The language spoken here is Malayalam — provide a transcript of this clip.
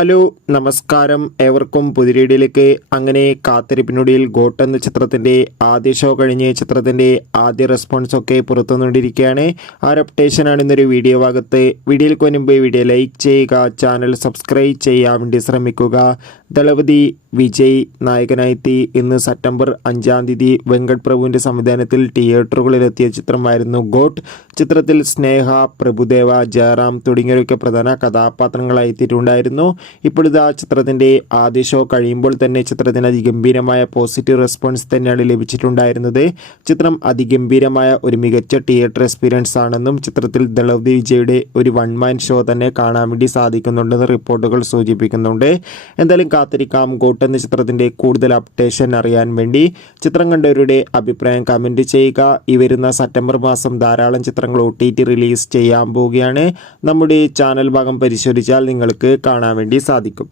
ഹലോ നമസ്കാരം, ഏവർക്കും പുതിരീടിയിലേക്ക്. അങ്ങനെ കാത്തിരിപ്പിനൊടുവിൽ ഗോട്ട് എന്ന ചിത്രത്തിൻ്റെ ആദ്യ ഷോ കഴിഞ്ഞ് ചിത്രത്തിൻ്റെ ആദ്യ റെസ്പോൺസ് ഒക്കെ പുറത്തുനിന്നിരിക്കുകയാണ്. ആ ഒരു അപ്ഡേഷനാണ് ഇന്നൊരു വീഡിയോ ഭാഗത്ത്. വീഡിയോയിലേക്ക് മുൻപ് വീഡിയോ ലൈക്ക് ചെയ്യുക, ചാനൽ സബ്സ്ക്രൈബ് ചെയ്യാൻ വേണ്ടി ശ്രമിക്കുക. ദളപതി വിജയ് നായകനായെത്തി ഇന്ന് സെപ്റ്റംബർ 5-ാം തീയതി വെങ്കട് പ്രഭുവിൻ്റെ സംവിധാനത്തിൽ തിയേറ്ററുകളിലെത്തിയ ചിത്രമായിരുന്നു ഗോട്ട്. ചിത്രത്തിൽ സ്നേഹ, പ്രഭുദേവ, ജയറാം തുടങ്ങിയവരൊക്കെ പ്രധാന കഥാപാത്രങ്ങളായി എത്തിയിട്ടുണ്ടായിരുന്നു. ഇപ്പോഴിതാ ചിത്രത്തിൻ്റെ ആദ്യ ഷോ കഴിയുമ്പോൾ തന്നെ ചിത്രത്തിന് അതിഗംഭീരമായ പോസിറ്റീവ് റെസ്പോൺസ് തന്നെയാണ് ലഭിച്ചിട്ടുണ്ടായിരുന്നത്. ചിത്രം അതിഗംഭീരമായ ഒരു മികച്ച തിയേറ്റർ എക്സ്പീരിയൻസ് ആണെന്നും ചിത്രത്തിൽ ദളപതി വിജയുടെ ഒരു വൺ മാൻ ഷോ തന്നെ കാണാൻ വേണ്ടി സാധിക്കുന്നുണ്ടെന്ന് റിപ്പോർട്ടുകൾ സൂചിപ്പിക്കുന്നുണ്ട്. എന്തായാലും കാത്തിരിക്കാം ഗോട്ട് എന്ന ചിത്രത്തിൻ്റെ കൂടുതൽ അപ്ഡേഷൻ അറിയാൻ വേണ്ടി. ചിത്രം കണ്ടവരുടെ അഭിപ്രായം കമൻറ്റ് ചെയ്യുക. ഈ വരുന്ന സെപ്റ്റംബർ മാസം ധാരാളം ചിത്രങ്ങൾ OTT റിലീസ് ചെയ്യാൻ പോവുകയാണ്. നമ്മുടെ ചാനൽ ഭാഗം പരിശോധിച്ചാൽ നിങ്ങൾക്ക് കാണാൻ വേണ്ടി സാധിക്കും.